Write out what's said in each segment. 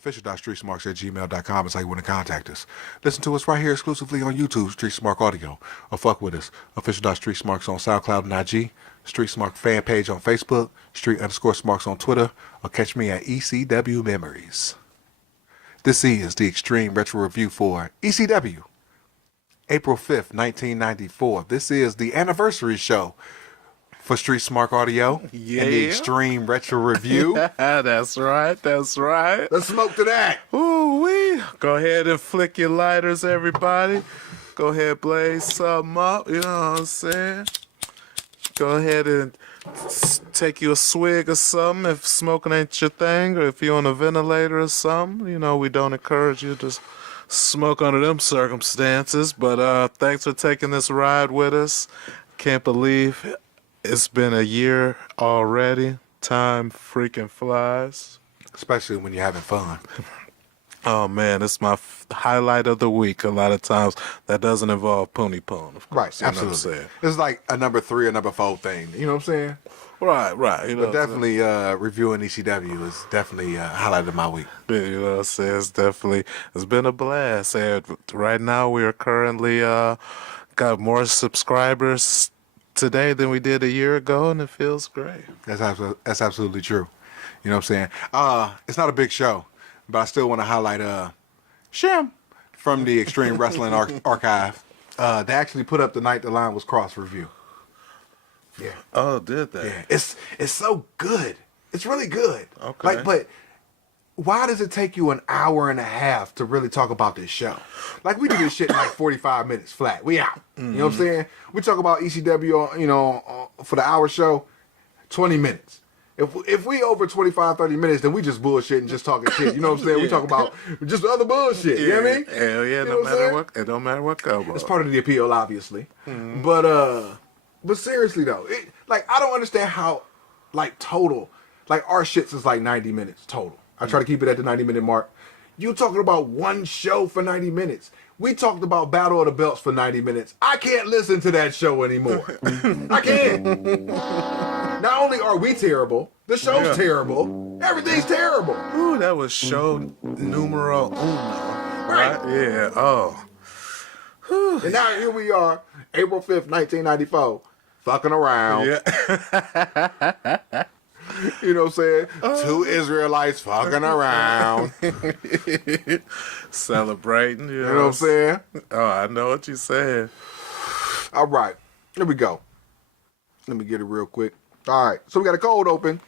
Official.StreetSmarks@gmail.com is how you want to contact us. Listen to us right here exclusively on YouTube, Street Smart Audio. Or fuck with us. Official.StreetSmarks on SoundCloud and IG. Street Smart Fanpage on Facebook. Street_Smarks on Twitter. Or catch me at ECW Memories. This is the Extreme Retro Review for ECW. April 5th, 1994. This is the anniversary show for Street Smart Audio and the Extreme Retro Review. That's right. That's right. Let's smoke to that. Ooh-wee. Go ahead and flick your lighters, everybody. Go ahead, blaze something up. You know what I'm saying? Go ahead and take you a swig or something if smoking ain't your thing, or if you're on a ventilator or something. You know, we don't encourage you to smoke under them circumstances. But thanks for taking this ride with us. Can't believe it's been a year already. Time freaking flies. Especially when you're having fun. Oh, man, it's my highlight of the week. A lot of times that doesn't involve Pony Poon, of course. Right, absolutely. It's like a number 3 or number 4 thing. You know what I'm saying? Right. You know, but definitely reviewing ECW is definitely a highlight of my week. Yeah, you know what I'm saying? It's been a blast. And right now we are currently got more subscribers today than we did a year ago, and it feels great. That's absolutely true. You know what I'm saying? It's not a big show, but I still want to highlight Shim from the Extreme Wrestling Archive. They actually put up the night the line was crossed review. Yeah. Oh, did they? Yeah. It's so good. It's really good. Okay. But why does it take you an hour and a half to really talk about this show? Like, we do this shit in like 45 minutes flat. We out. You know what I'm saying? We talk about ECW, you know, for the hour show, 20 minutes. If we over 25, 30 minutes, then we just bullshit and just talking shit. You know what I'm saying? Yeah. We talk about just other bullshit. You know what I mean? Hell yeah, it don't matter what cover. It's part of the appeal, obviously. But seriously though, I don't understand how, total, our shits is 90 minutes total. I try to keep it at the 90-minute mark. You talking about one show for 90 minutes. We talked about Battle of the Belts for 90 minutes. I can't listen to that show anymore. I can't. Not only are we terrible, the show's terrible. Everything's terrible. Ooh, that was show numero uno. Right? Yeah. Oh. Whew. And now here we are, April 5th, 1994, fucking around. Yeah. You know what I'm saying? 2 Israelites fucking around. Celebrating. You know what I'm saying? Oh, I know what you're saying. All right. Here we go. Let me get it real quick. All right. So we got a cold open.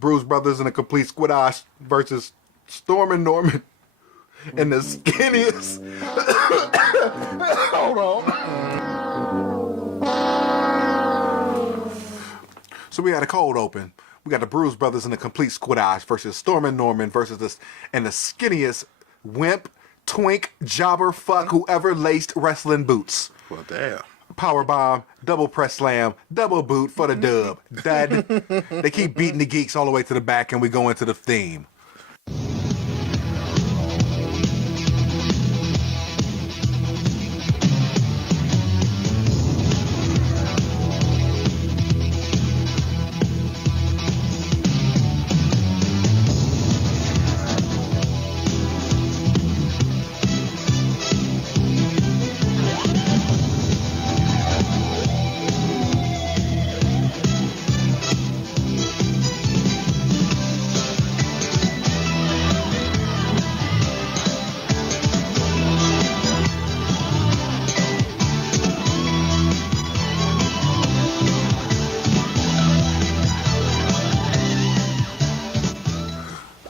Bruise Brothers in a complete squash versus Storm and Norman and the skinniest. Hold on. So we had a cold open. We got the Bruise Brothers in a complete squash versus Storm and Norman versus the skinniest wimp, twink, jobber, fuck, whoever laced wrestling boots. Well, damn. Power bomb, double press slam, double boot for the dub. Dud. They keep beating the geeks all the way to the back, and we go into the theme.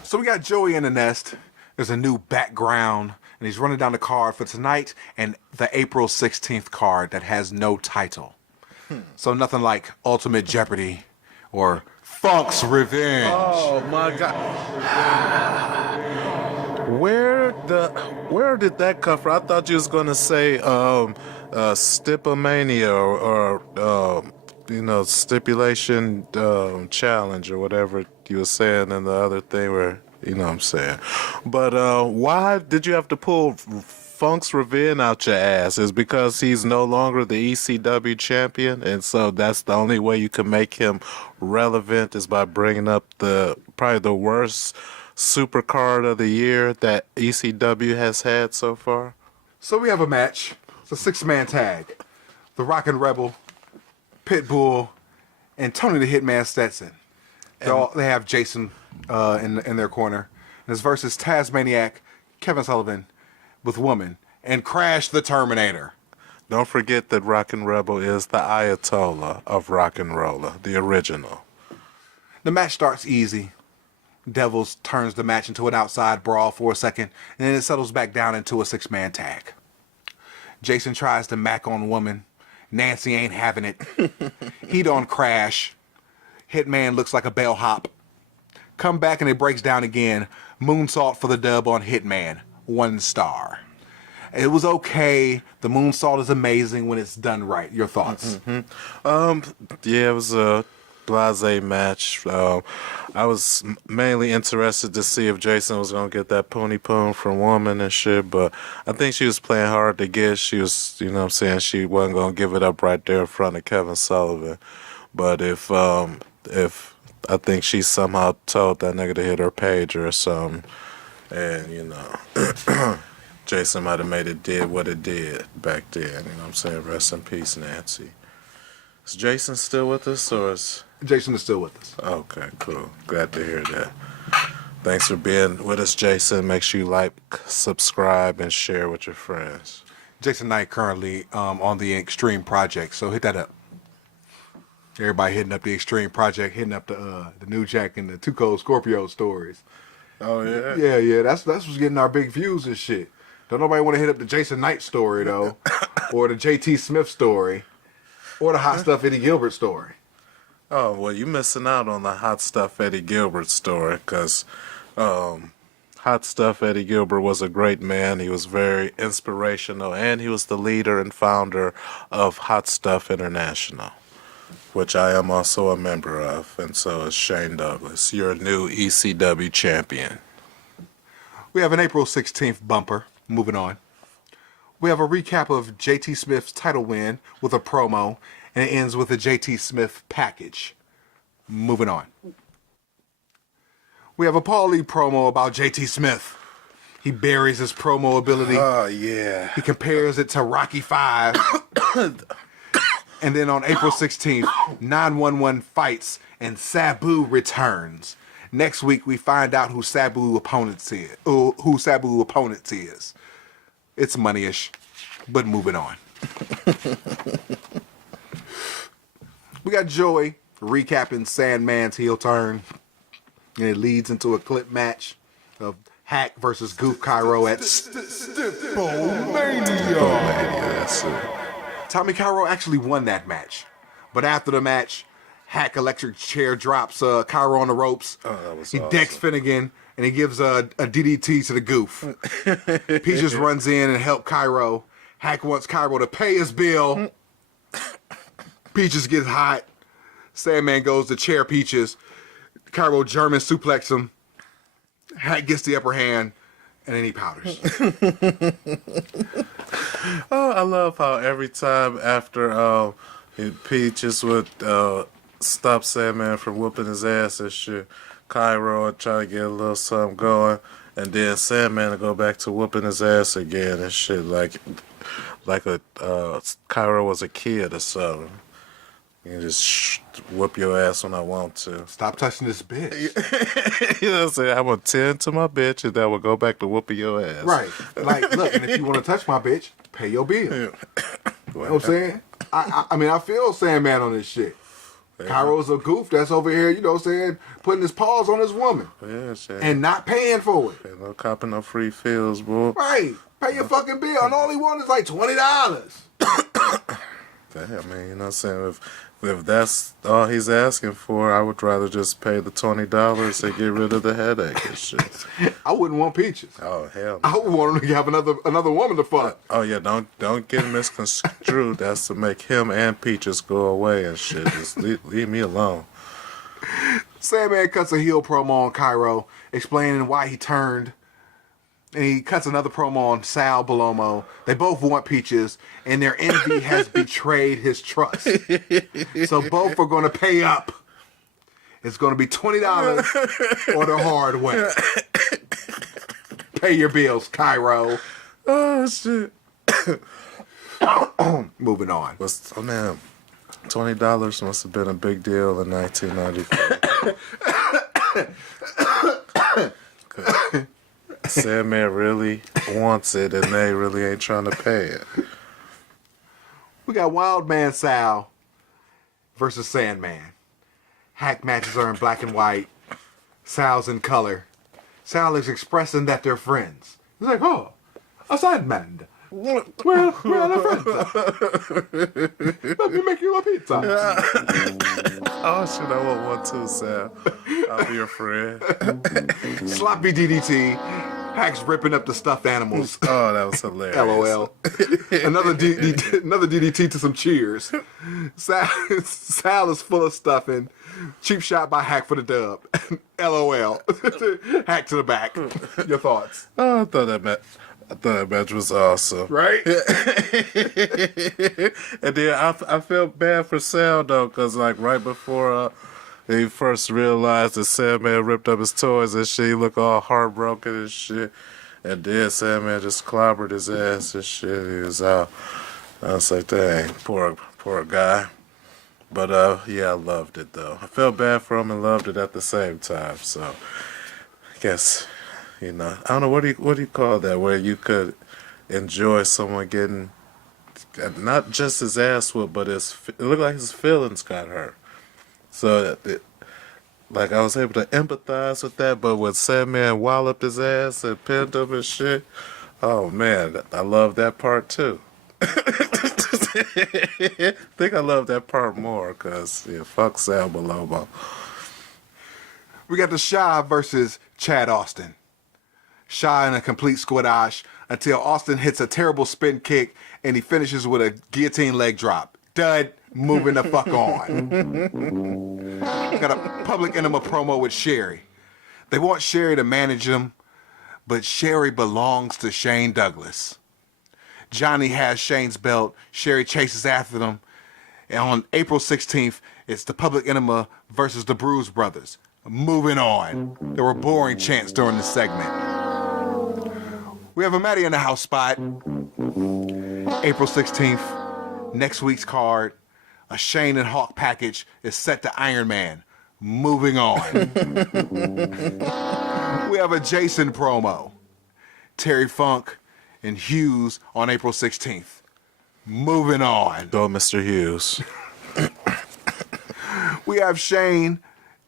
So we got Joey in the nest. There's a new background, and he's running down the card for tonight and the April 16th card that has no title. So nothing like Ultimate Jeopardy or Funk's Revenge. Oh my God! Where did that come from? I thought you was gonna say Stipomania or stipulation challenge or whatever you were saying in the other thing where, you know what I'm saying. But why did you have to pull Funk's Revenge out your ass? Is because he's no longer the ECW champion, and so that's the only way you can make him relevant is by bringing up probably the worst super card of the year that ECW has had so far? So we have a match. It's a six-man tag. The Rockin' Rebel, Pitbull, and Tony the Hitman Stetson. They have Jason in their corner. And it's versus Tasmaniac, Kevin Sullivan, with Woman, and Crash the Terminator. Don't forget that Rockin' Rebel is the Ayatollah of Rockin' Roller, the original. The match starts easy. Devils turns the match into an outside brawl for a second, and then it settles back down into a six-man tag. Jason tries to mac on Woman. Nancy ain't having it. Heat on Crash. Hitman looks like a bellhop. Come back and it breaks down again. Moonsault for the dub on Hitman. 1 star. It was okay. The moonsault is amazing when it's done right. Your thoughts? Yeah, it was a blase match. I was mainly interested to see if Jason was gonna get that pony poon from Woman and shit, but I think she was playing hard to get. She was, you know what I'm saying, she wasn't gonna give it up right there in front of Kevin Sullivan. But if I think she somehow told that nigga to hit her pager or something, and you know. Jason might have did what it did back then. You know what I'm saying? Rest in peace, Nancy. Is Jason still with us, or is... Jason is still with us. Okay, cool. Glad to hear that. Thanks for being with us, Jason. Make sure you like, subscribe, and share with your friends. Jason Knight currently on the Extreme Project, so hit that up. Everybody hitting up the Extreme Project, hitting up the New Jack and the Two Cold Scorpio stories. Oh, yeah? Yeah. That's what's getting our big views and shit. Don't nobody want to hit up the Jason Knight story, though, or the JT Smith story, or the Hot Stuff Eddie Gilbert story. Oh, well, you missing out on the Hot Stuff Eddie Gilbert story, because Hot Stuff Eddie Gilbert was a great man. He was very inspirational, and he was the leader and founder of Hot Stuff International, which I am also a member of, and so is Shane Douglas, your new ECW champion. We have an April 16th bumper. Moving on. We have a recap of JT Smith's title win with a promo, and it ends with a JT Smith package. Moving on. We have a Paul Lee promo about JT Smith. He buries his promo ability. Oh, yeah. He compares it to Rocky V. And then on April 16th, 911 fights and Sabu returns. Next week, we find out who Sabu opponent is. It's money-ish, but moving on. We got Joey recapping Sandman's heel turn, and it leads into a clip match of Hack versus Goof Cairo at Stipomania. Tommy Cairo actually won that match, but after the match, Hack electric chair drops Cairo on the ropes. Oh, that was he awesome. decks Finnegan, and he gives a DDT to the Goof. Peaches runs in and helps Cairo. Hack wants Cairo to pay his bill. Peaches gets hot. Sandman goes to chair Peaches. Cairo German suplex him. Hack gets the upper hand, and then he powders. Oh, I love how every time after Peaches would stop Sandman from whooping his ass and shit, Cairo would try to get a little something going, and then Sandman would go back to whooping his ass again and shit, like Cairo was a kid or something. You can just whoop your ass when I want to. Stop touching this bitch. You know what I'm saying? I'm going to tend to my bitch, and then we'll go back to whooping your ass. Right. Like, look, and if you want to touch my bitch, pay your bill. You know what I'm saying? I mean, I feel Sandman on this shit. Cairo's a goof that's over here, you know what I'm saying, putting his paws on his woman. Yeah, shit. And not paying for it. Ain't no copping no free feels, boy. Right. Pay your fucking bill. And all he wants is like $20. Damn, man, you know what I'm saying? If that's all he's asking for, I would rather just pay the $20 and get rid of the headache and shit. I wouldn't want Peaches. Oh, hell no. I would want him to have another woman to fuck. Oh, yeah, don't get misconstrued. That's to make him and Peaches go away and shit. Just leave me alone. Sandman cuts a heel promo on Cairo, explaining why he turned. And he cuts another promo on Sal Balomo. They both want Peaches, and their envy has betrayed his trust. So both are going to pay up. It's going to be $20 or the hard way. Pay your bills, Cairo. Oh shit. Moving on. Oh man, $20 must have been a big deal in 1994. Sandman really wants it, and they really ain't trying to pay it. We got Wild Man Sal versus Sandman. Hack matches are in black and white. Sal's in color. Sal is expressing that they're friends. He's like, oh, a Sandman. Where are the friends? Let me make you a pizza. Oh shit, I want one too, Sal. I'll be your friend. Sloppy DDT. Hack's ripping up the stuffed animals. Oh, that was hilarious. LOL. Another DDT to some cheers. Sal is full of stuffing. Cheap shot by Hack for the dub. LOL. Hack to the back. Your thoughts? Oh, I thought that match was awesome. Right? And then I felt bad for Sal though, cause like right before he first realized that Sandman ripped up his toys and shit, he looked all heartbroken and shit. And then Sandman just clobbered his ass and shit. He was out. I was like, dang, poor guy. But yeah, I loved it though. I felt bad for him and loved it at the same time. So I guess, you know, I don't know what do you call that, where you could enjoy someone getting not just his ass whooped, but it looked like his feelings got hurt. So like I was able to empathize with that, but when Sandman walloped his ass and pinned him and shit, oh man, I love that part too. I think I love that part more because fuck Sal Malomo. We got the Shy versus Chad Austin. Shy in a complete squadash until Austin hits a terrible spin kick and he finishes with a guillotine leg drop. Dud. Moving the fuck on. Got a Public Enema promo with Sherry. They want Sherry to manage them, but Sherry belongs to Shane Douglas. Johnny has Shane's belt. Sherry chases after them. And on April 16th, it's the Public Enema versus the Bruise Brothers. Moving on. There were boring chants during the segment. We have a Matty in the House spot. April 16th, next week's card. A Shane and Hawk package is set to Iron Man. Moving on. We have a Jason promo. Terry Funk and Hughes on April 16th. Moving on. Go, Mr. Hughes. We have Shane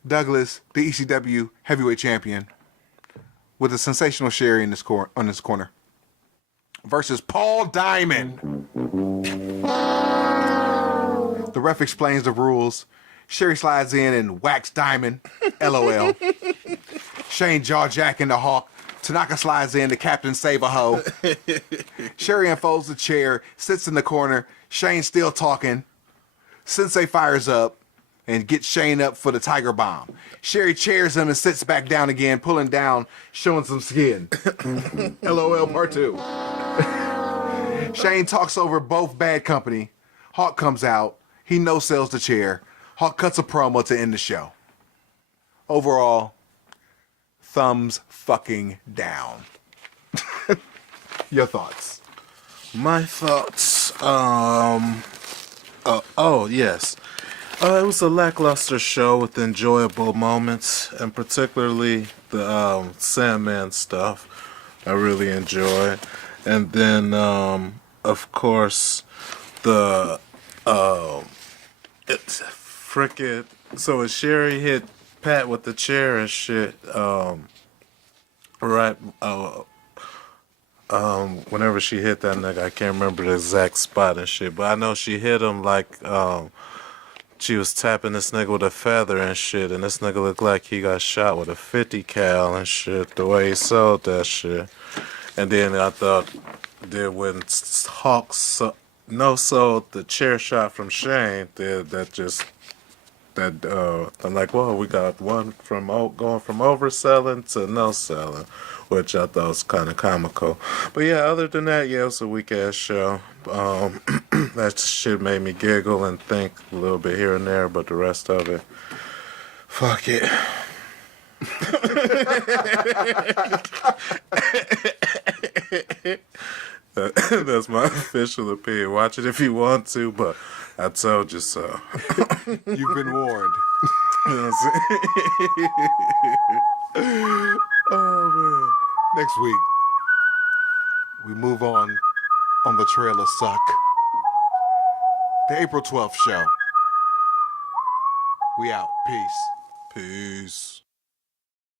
Douglas, the ECW Heavyweight Champion, with a sensational Sherry in this on this corner, versus Paul Diamond. The ref explains the rules. Sherry slides in and whacks Diamond. LOL. Shane jaw-jacking the Hawk. Tanaka slides in. The Captain save a hoe. Sherry unfolds the chair, sits in the corner. Shane still talking. Sensei fires up and gets Shane up for the Tiger Bomb. Sherry chairs him and sits back down again, pulling down, showing some skin. LOL part 2. Shane talks over both Bad Company. Hawk comes out. He no-sells the chair. Hawk cuts a promo to end the show. Overall, thumbs fucking down. Your thoughts? My thoughts. Yes. It was a lackluster show with enjoyable moments, and particularly the Sandman stuff. I really enjoyed. And then, of course, the it's frickin'. So when Sherry hit Pat with the chair and shit, right? Whenever she hit that nigga, I can't remember the exact spot and shit, but I know she hit him like she was tapping this nigga with a feather and shit, and this nigga looked like he got shot with a 50 cal and shit, the way he sold that shit. And then I thought that when Hawk sold the chair shot from Shane, I'm like, well, we got one from going from overselling to no selling, which I thought was kind of comical. But yeah, other than that, yeah, it was a weak ass show. That shit made me giggle and think a little bit here and there, but the rest of it, fuck it. That's my official opinion. Watch it if you want to, but I told you so. You've been warned. You know what I'm saying? Oh, man. Next week, we move on the trail of suck. The April 12th show. We out. Peace. Peace.